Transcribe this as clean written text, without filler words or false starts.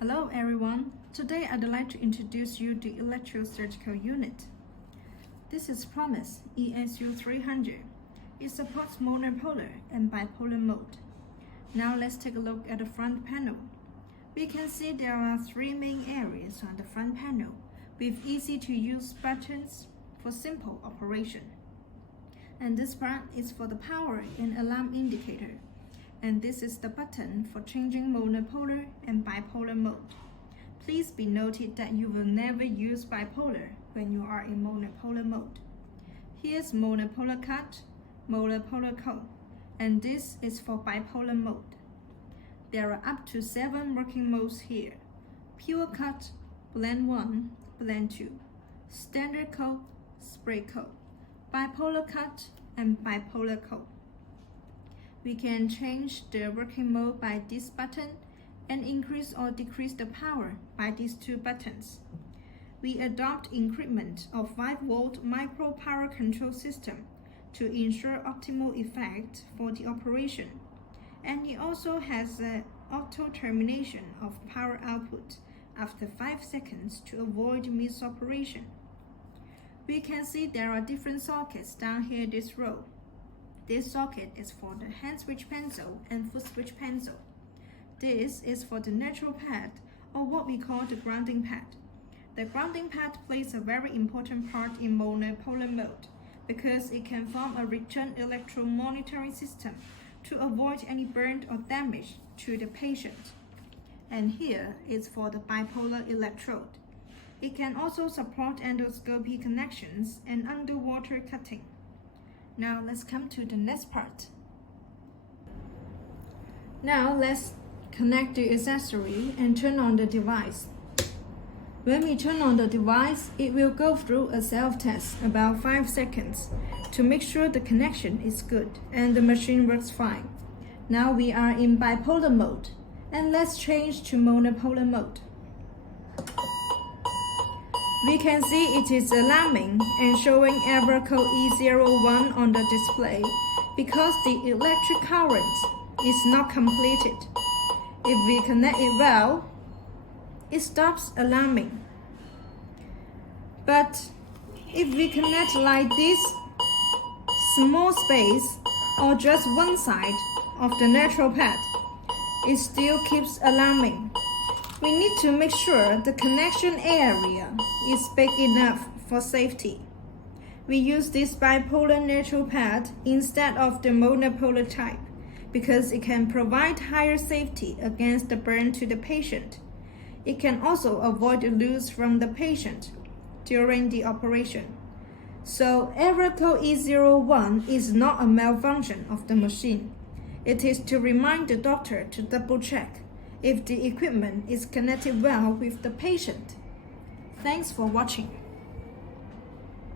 Hello everyone, today I'd like to introduce you to electrosurgical unit. This is Promise ESU300. It supports monopolar and bipolar mode. Now let's take a look at the front panel. We can see there are three main areas on the front panel with easy to use buttons for simple operation. And this part is for the power and alarm indicator. And this is the button for changing monopolar and bipolar mode. Please be noted that you will never use bipolar when you are in monopolar mode. Here's monopolar cut, monopolar code, and this is for bipolar mode. There are up to 7 working modes here: pure cut, blend 1, blend 2, standard code, spray code, bipolar cut, and bipolar code. We can change the working mode by this button and increase or decrease the power by these two buttons. We adopt increment of 5-volt micro power control system to ensure optimal effect for the operation. And it also has an auto termination of power output after 5 seconds to avoid misoperation. We can see there are different sockets down here this row. This socket is for the hand switch pencil and foot switch pencil. This is for the neutral pad, or what we call the grounding pad. The grounding pad plays a very important part in monopolar mode because it can form a return electromonitoring system to avoid any burn or damage to the patient. And here is for the bipolar electrode. It can also support endoscopy connections and underwater cutting. Now let's come to the next part. Now let's connect the accessory and turn on the device. When we turn on the device, it will go through a self-test about 5 seconds to make sure the connection is good and the machine works fine. Now we are in bipolar mode, and let's change to monopolar mode. We can see it is alarming and showing error code E01 on the display because the electric current is not completed. If we connect it well, it stops alarming. But if we connect like this, small space or just one side of the neutral pad, it still keeps alarming. We need to make sure the connection area is big enough for safety. We use this bipolar neutral pad instead of the monopolar type because it can provide higher safety against the burn to the patient. It can also avoid the loss from the patient during the operation. So error code E01 is not a malfunction of the machine. It is to remind the doctor to double check if the equipment is connected well with the patient. Thanks for watching.